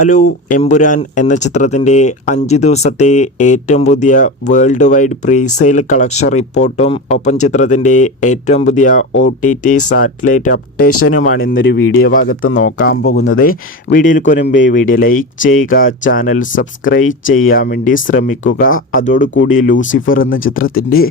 Hello, Empuraan എന്ന ചിത്രത്തിൻ്റെ 5 ദിവസത്തെ ഏറ്റവും പുതിയ world wide pre sale collection റിപ്പോർട്ടും ഒപ്പം ചിത്രത്തിൻ്റെ ഏറ്റവും പുതിയ OTT സാറ്റലൈറ്റ് അപ്ഡേഷനുമാണ് ഇന്നൊരു വീഡിയോ ഭാഗത്ത് നോക്കാൻ പോകുന്നത്. വീഡിയോയിൽ മുൻപേ വീഡിയോ ലൈക്ക് ചെയ്യുക, ചാനൽ സബ്സ്ക്രൈബ് ചെയ്യാൻ വേണ്ടി ശ്രമിക്കുക. അതോടുകൂടി ലൂസിഫർ എന്ന ചിത്രത്തിൻ്റെ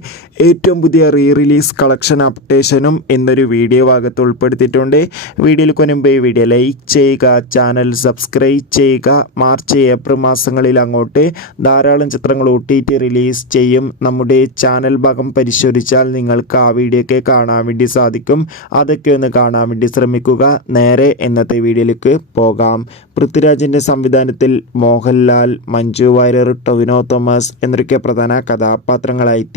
ഏറ്റവും പുതിയ റിലീസ് കളക്ഷൻ അപ്ഡേഷനും ഇന്നൊരു വീഡിയോ ഭാഗത്ത് ഉൾപ്പെടുത്തിയിട്ടുണ്ട്. വീഡിയോയിൽ മുൻപേ വീഡിയോ ലൈക്ക് ചെയ്യുക, ചാനൽ സബ്സ്ക്രൈബ് ചെയ്യുക. മാർച്ച് ഏപ്രിൽ മാസങ്ങളിൽ അങ്ങോട്ട് ധാരാളം ചിത്രങ്ങൾ OTT റിലീസ് ചെയ്യും. നമ്മുടെ ചാനൽ ഭാഗം പരിശോധിച്ചാൽ നിങ്ങൾക്ക് ആ വീഡിയോ ഒക്കെ കാണാൻ വേണ്ടി സാധിക്കും. അതൊക്കെ ഒന്ന് കാണാൻ വേണ്ടി ശ്രമിക്കുക. നേരെ ഇന്നത്തെ വീഡിയോയിലേക്ക് പോകാം. പൃഥ്വിരാജിൻ്റെ സംവിധാനത്തിൽ മോഹൻലാൽ, മഞ്ജു വാര്യർ, ടൊവിനോ തോമസ് എന്നൊക്കെ പ്രധാന കഥാപാത്രങ്ങളായി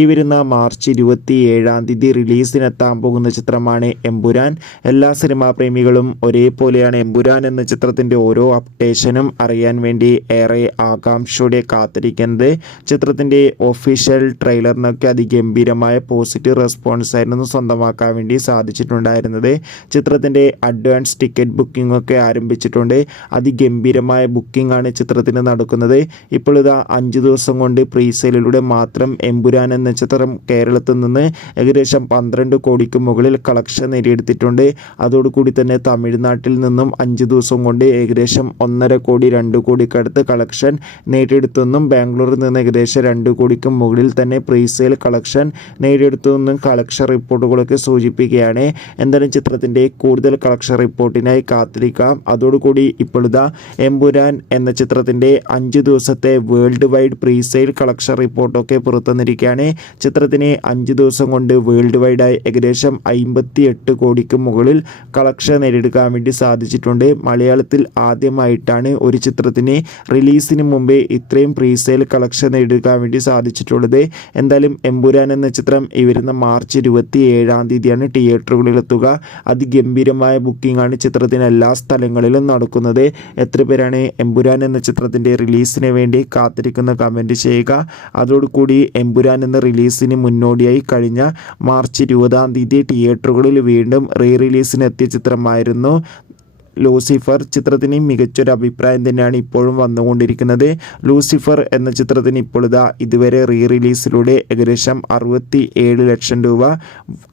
ഈ വരുന്ന മാർച്ച് 27 റിലീസിനെത്താൻ പോകുന്ന ചിത്രമാണ് എമ്പുരാൻ. എല്ലാ സിനിമാ പ്രേമികളും ഒരേപോലെയാണ് എമ്പുരാൻ എന്ന ചിത്രത്തിൻ്റെ ഓരോ അപ്ഡേഷനും അറിയാൻ വേണ്ടി ഏറെ ആകാംക്ഷയോടെ കാത്തിരിക്കുന്നത്. ചിത്രത്തിൻ്റെ ഒഫീഷ്യൽ ട്രെയിലറിനൊക്കെ അതിഗംഭീരമായ പോസിറ്റീവ് റെസ്പോൺസ് ആയിരുന്നു സ്വന്തമാക്കാൻ വേണ്ടി സാധിച്ചിട്ടുണ്ടായിരുന്നത്. ചിത്രത്തിൻ്റെ അഡ്വാൻസ് ടിക്കറ്റ് ബുക്കിംഗ് ഒക്കെ ആരംഭിച്ചിട്ടുണ്ട്. അതിഗംഭീരമായ ബുക്കിംഗ് ആണ് ചിത്രത്തിന് നടക്കുന്നത്. ഇപ്പോൾ ഇതാ 5 ദിവസം കൊണ്ട് പ്രീ സെയിലിലൂടെ മാത്രം എമ്പുരാൻ എന്ന ചിത്രം കേരളത്തിൽ നിന്ന് ഏകദേശം 12 കോടിക്ക് മുകളിൽ കളക്ഷൻ നേടിയെടുത്തിട്ടുണ്ട്. അതോടുകൂടി തന്നെ തമിഴ്നാട്ടിൽ നിന്നും 5 ദിവസം കൊണ്ട് ഏകദേശം 1.5 കോടി 2 കോടിക്കടുത്ത് കളക്ഷൻ നേടിയെടുത്തെന്നും ബാംഗ്ലൂരിൽ നിന്ന് ഏകദേശം 2 കോടിക്ക് മുകളിൽ തന്നെ പ്രീ സെയിൽ കളക്ഷൻ നേടിയെടുത്തുവെന്നും കളക്ഷൻ റിപ്പോർട്ടുകളൊക്കെ സൂചിപ്പിക്കുകയാണ്. എന്തായാലും ചിത്രത്തിൻ്റെ കൂടുതൽ കളക്ഷൻ റിപ്പോർട്ടിനായി കാത്തിരിക്കാം. അതോടുകൂടി ഇപ്പോഴിതാ എമ്പുരാൻ എന്ന ചിത്രത്തിൻ്റെ 5 ദിവസത്തെ world wide pre sale collection റിപ്പോർട്ടൊക്കെ പുറത്തുവന്നിരിക്കുകയാണ്. ചിത്രത്തിന് 5 ദിവസം കൊണ്ട് വേൾഡ് വൈഡായി ഏകദേശം 58 കോടിക്ക് മുകളിൽ കളക്ഷൻ നേടിയെടുക്കാൻ വേണ്ടി സാധിച്ചിട്ടുണ്ട്. മലയാളത്തിൽ ആദ്യമായിട്ടാണ് ഒരു ചിത്രത്തിന് റിലീസിന് മുമ്പേ ഇത്രയും പ്രീ സെയിൽ കളക്ഷൻ നേടിയെടുക്കാൻ വേണ്ടി സാധിച്ചിട്ടുള്ളത്. എന്തായാലും എമ്പുരാൻ എന്ന ചിത്രം ഈ വരുന്ന മാർച്ച് 27 തിയേറ്ററുകളിലെത്തുക. അതിഗംഭീരമായ ബുക്കിംഗ് ആണ് ചിത്രത്തിന് എല്ലാ സ്ഥലങ്ങളിലും നടക്കുന്നത്. എത്ര പേരാണ് എമ്പുരാൻ എന്ന ചിത്രത്തിൻ്റെ റിലീസിന് വേണ്ടി കാത്തിരിക്കുന്ന കമൻറ്റ് ചെയ്യുക. അതോടുകൂടി എമ്പുരാൻ എന്ന റിലീസിന് മുന്നോടിയായി കഴിഞ്ഞ മാർച്ച് 20 തിയേറ്ററുകളിൽ വീണ്ടും റിലീസിനെത്തിയ ചിത്രമായിരുന്നു ലൂസിഫർ. ചിത്രത്തിന് മികച്ചൊരു അഭിപ്രായം തന്നെയാണ് ഇപ്പോഴും വന്നുകൊണ്ടിരിക്കുന്നത്. ലൂസിഫർ എന്ന ചിത്രത്തിന് ഇപ്പോൾ ഇതുവരെ റിലീസിലൂടെ ഏകദേശം 67 ലക്ഷം രൂപ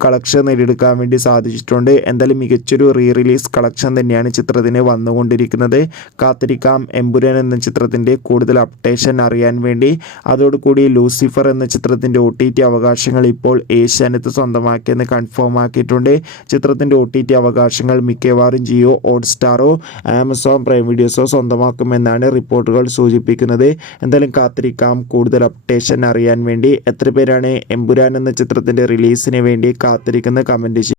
കളക്ഷൻ നേടിയെടുക്കാൻ വേണ്ടി സാധിച്ചിട്ടുണ്ട്. എന്തായാലും മികച്ചൊരു റിലീസ് കളക്ഷൻ തന്നെയാണ് ചിത്രത്തിന് വന്നുകൊണ്ടിരിക്കുന്നത്. കാത്തിരിക്കാം എമ്പുരാൻ എന്ന ചിത്രത്തിൻ്റെ കൂടുതൽ അപ്ഡേഷൻ അറിയാൻ വേണ്ടി. അതോടുകൂടി ലൂസിഫർ എന്ന ചിത്രത്തിൻ്റെ OTT അവകാശങ്ങൾ ഇപ്പോൾ ഏഷ്യാനെറ്റ് സ്വന്തമാക്കിയെന്ന് കൺഫേം ആക്കിയിട്ടുണ്ട്. ചിത്രത്തിൻ്റെ OTT അവകാശങ്ങൾ മിക്കവാറും ജിയോ, ഹോട്ട്സ്റ്റാറോ, ആമസോൺ പ്രൈം വീഡിയോസോ സ്വന്തമാക്കുമെന്നാണ് റിപ്പോർട്ടുകൾ സൂചിപ്പിക്കുന്നത്. എന്തായാലും കാത്തിരിക്കാം കൂടുതൽ അപ്ഡേഷൻ അറിയാൻ വേണ്ടി. എത്ര പേരാണ് എമ്പുരാൻ എന്ന ചിത്രത്തിൻ്റെ റിലീസിന് വേണ്ടി കാത്തിരിക്കുന്ന കമൻറ്റ്